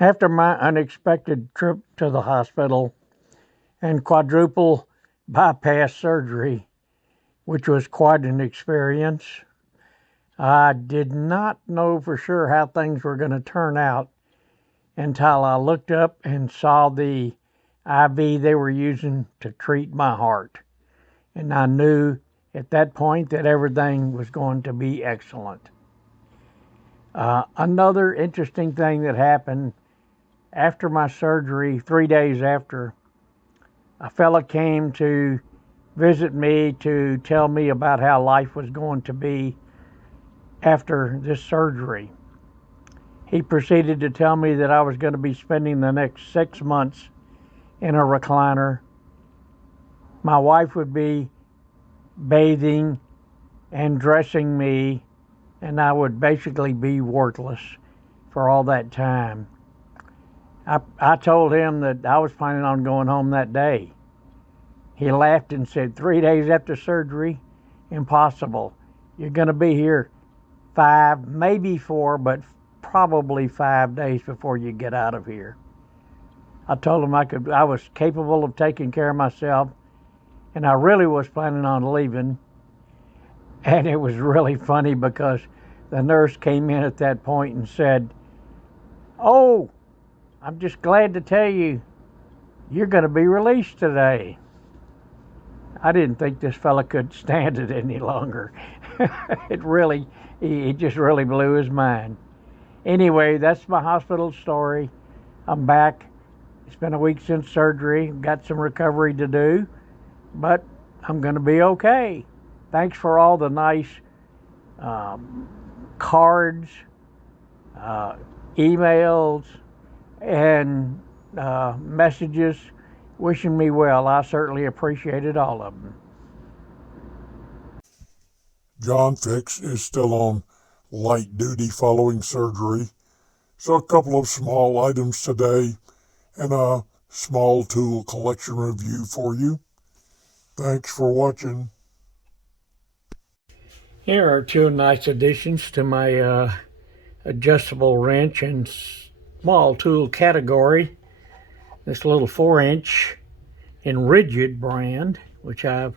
After my unexpected trip to the hospital and quadruple bypass surgery, which was quite an experience, I did not know for sure how things were going to turn out until I looked up and saw the IV they were using to treat my heart. And I knew at that point that everything was going to be excellent. Another interesting thing that happened after my surgery, 3 days after, a fella came to visit me to tell me about how life was going to be after this surgery. He proceeded to tell me that I was going to be spending the next 6 months in a recliner. My wife would be bathing and dressing me, and I would basically be worthless for all that time. I told him that I was planning on going home that day. He laughed and said, 3 days after surgery? Impossible. You're going to be here 5, maybe 4, but probably 5 days before you get out of here. I told him I was capable of taking care of myself, and I really was planning on leaving. And it was really funny because the nurse came in at that point and said, "Oh, I'm just glad to tell you, you're going to be released today." I didn't think this fella could stand it any longer. It just really blew his mind. Anyway, that's my hospital story. I'm back. It's been a week since surgery. Got some recovery to do, but I'm going to be okay. Thanks for all the nice cards, emails, and messages wishing me well. I certainly appreciated all of them. JohnFix is still on light duty following surgery, so a couple of small items today and a small tool collection review for you. Thanks for watching. Here are two nice additions to my adjustable wrench and small tool category. This little 4-inch in Rigid brand, which I've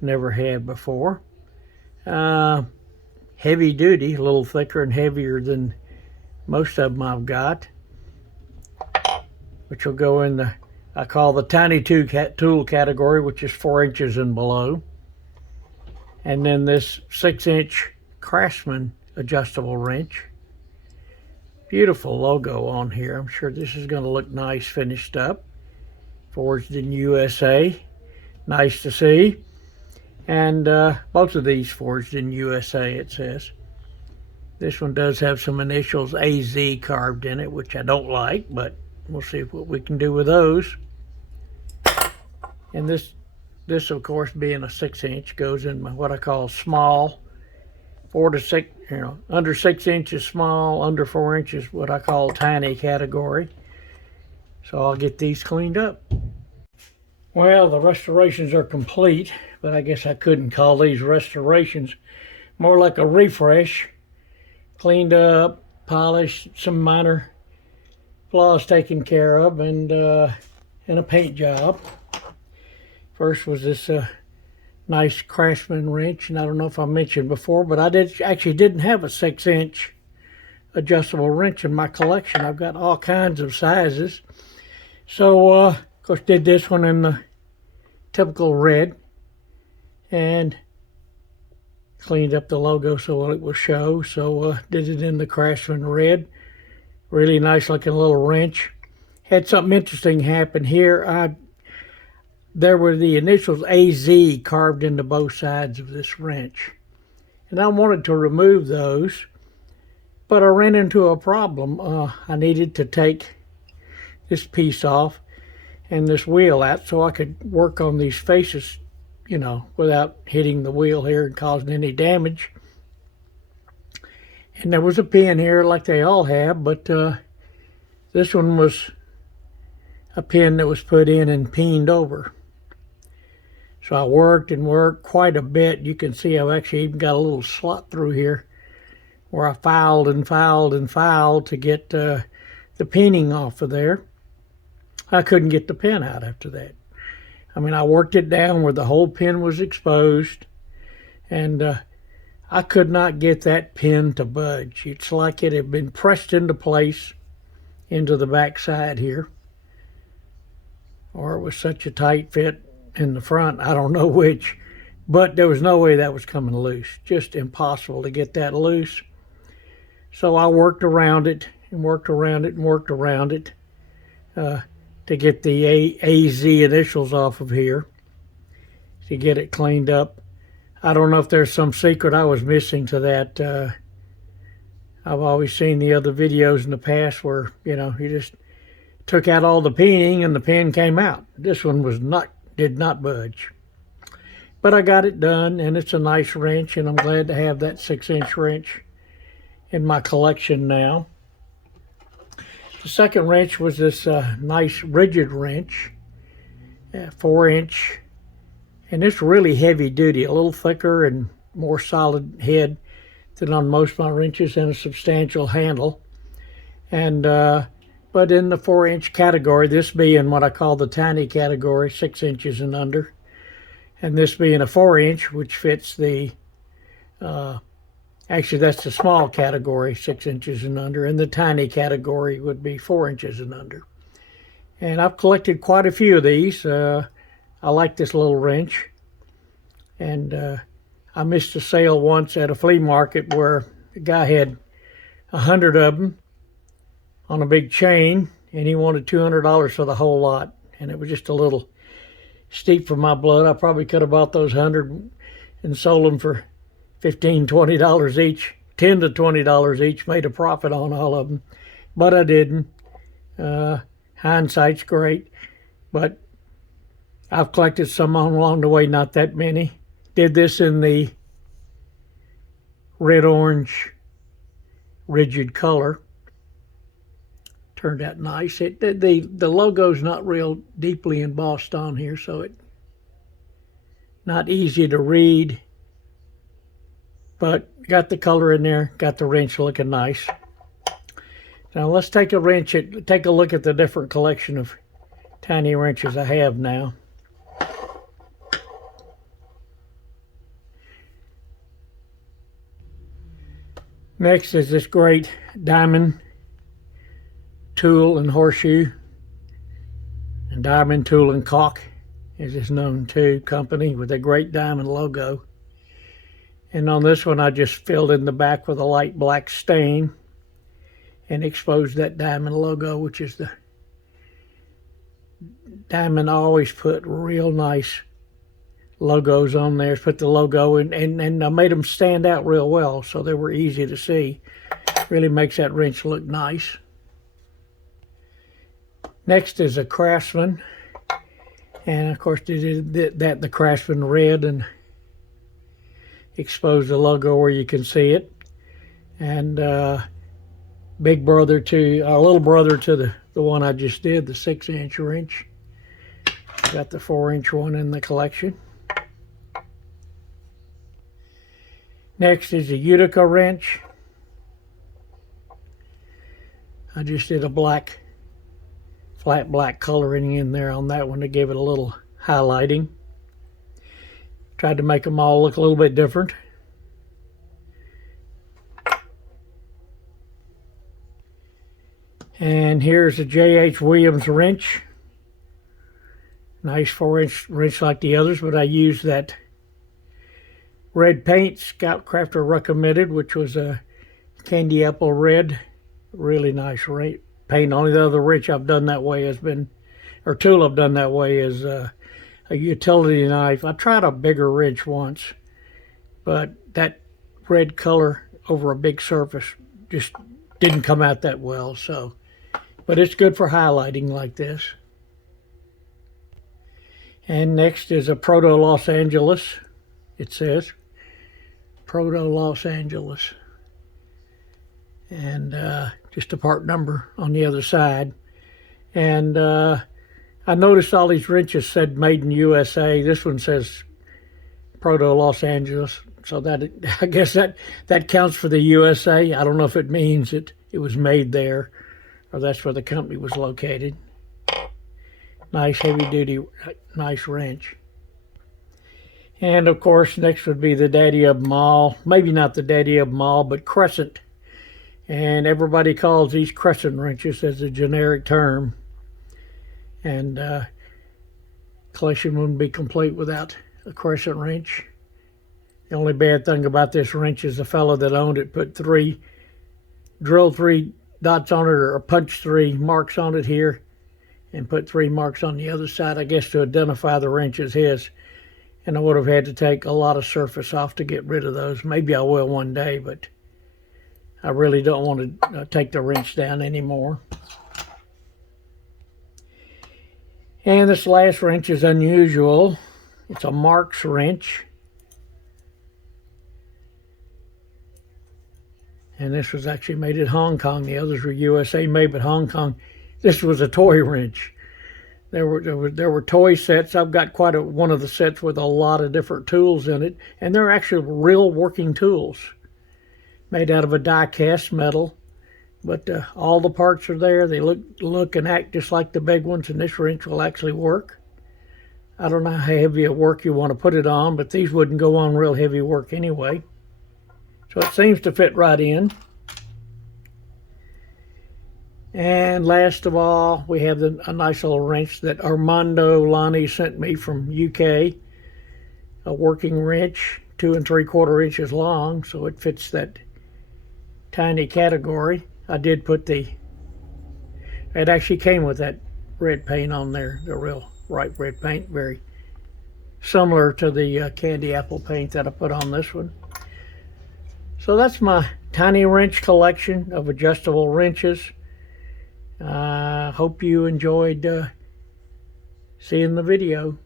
never had before. Heavy duty, a little thicker and heavier than most of them I've got, which will go in the, I call the tiny tool category, which is 4 inches and below. And then this 6-inch Craftsman adjustable wrench. Beautiful logo on here. I'm sure this is going to look nice finished up. Forged in USA. Nice to see. And both of these forged in USA, it says. This one does have some initials AZ carved in it, which I don't like, but we'll see what we can do with those. And this of course being a 6-inch goes in what I call small, 4 to 6, under 6 inches small, under 4 inches what I call tiny category. So I'll get these cleaned up. Well, the restorations are complete, but I guess I couldn't call these restorations. More like a refresh. Cleaned up, polished, some minor flaws taken care of, and a paint job. First was this nice Craftsman wrench, and I don't know if I mentioned before, but I actually didn't have a 6-inch adjustable wrench in my collection. I've got all kinds of sizes. So, of course, did this one in the typical red and cleaned up the logo so it will show. So, did it in the Craftsman red. Really nice looking little wrench. Had something interesting happen here. There were the initials AZ carved into both sides of this wrench. And I wanted to remove those, but I ran into a problem. I needed to take this piece off and this wheel out so I could work on these faces, without hitting the wheel here and causing any damage. And there was a pin here like they all have, but this one was a pin that was put in and peened over. So I worked and worked quite a bit. You can see I've actually even got a little slot through here where I filed and filed and filed to get the peening off of there. I couldn't get the pin out after that. I mean, I worked it down where the whole pin was exposed, and I could not get that pin to budge. It's like it had been pressed into place into the back side here, or it was such a tight fit in the front, I don't know which, but there was no way that was coming loose. Just impossible to get that loose. So I worked around it and worked around it and worked around it to get the AZ initials off of here, to get it cleaned up. I don't know if there's some secret I was missing to that. I've always seen the other videos in the past where, you just took out all the peening and the pin came out. This one did not budge. But I got it done, and it's a nice wrench, and I'm glad to have that 6-inch wrench in my collection now. The second wrench was this nice rigid wrench, 4-inch, and it's really heavy duty, a little thicker and more solid head than on most of my wrenches, and a substantial handle. And but in the 4-inch category, this being what I call the tiny category, 6 inches and under, and this being a 4-inch, which fits the actually, that's the small category, 6 inches and under, and the tiny category would be 4 inches and under. And I've collected quite a few of these. I like this little wrench. And I missed a sale once at a flea market where the guy had 100 of them on a big chain, and he wanted $200 for the whole lot. And it was just a little steep for my blood. I probably could have bought those 100 and sold them for $15, $20 each, $10 to $20 each, made a profit on all of them. But I didn't. Hindsight's great. But I've collected some along the way, not that many. Did this in the red-orange rigid color. Turned out nice. The logo's not real deeply embossed on here, so it's not easy to read. But got the color in there, got the wrench looking nice. Now let's take a look at the different collection of tiny wrenches I have now. Next is this great diamond tool and horseshoe, and diamond tool and caulk, as it's known to, company with a great diamond logo. And on this one, I just filled in the back with a light black stain and exposed that diamond logo, which is the diamond. I always put real nice logos on there. Put the logo in, and I made them stand out real well so they were easy to see. Really makes that wrench look nice. Next is a Craftsman, and of course did that the Craftsman red and expose the logo where you can see it. And big brother to a little brother to the one I just did, the 6-inch wrench. Got the 4-inch one in the collection. Next is a Utica wrench. I just did a flat black coloring in there on that one to give it a little highlighting. Tried to make them all look a little bit different. And here's a J.H. Williams wrench. Nice 4-inch wrench like the others, but I used that red paint Scout Crafter recommended, which was a candy apple red. Really nice paint. Only the other wrench I've done that way has been, or tool I've done that way is a utility knife. I tried a bigger wrench once, but that red color over a big surface just didn't come out that well. So, but it's good for highlighting like this. And next is a Proto Los Angeles. It says Proto Los Angeles, and just a part number on the other side. And I noticed all these wrenches said made in USA. This one says Proto Los Angeles, so that I guess that counts for the USA. I don't know if it means it was made there or that's where the company was located. Nice heavy duty, nice wrench. And of course, next would be the daddy of them all. Maybe not the daddy of them all, but crescent. And everybody calls these crescent wrenches as a generic term. And collection wouldn't be complete without a crescent wrench. The only bad thing about this wrench is the fellow that owned it drilled 3 dots on it, or punched 3 marks on it here, and put 3 marks on the other side, I guess to identify the wrench as his. And I would have had to take a lot of surface off to get rid of those. Maybe I will one day, but I really don't want to take the wrench down anymore. And this last wrench is unusual. It's a Marx wrench. And this was actually made in Hong Kong. The others were USA made, but Hong Kong. This was a toy wrench. There were toy sets. I've got quite one of the sets with a lot of different tools in it, and they're actually real working tools, made out of a die-cast metal. But all the parts are there. They look and act just like the big ones, and this wrench will actually work. I don't know how heavy a work you want to put it on, but these wouldn't go on real heavy work anyway. So it seems to fit right in. And last of all, we have a nice little wrench that Armando Lonnie sent me from UK. A working wrench, 2 3/4 inches long, so it fits that tiny category. I did put it actually came with that red paint on there, the real bright red paint, very similar to the candy apple paint that I put on this one. So that's my tiny wrench collection of adjustable wrenches. Hope you enjoyed seeing the video.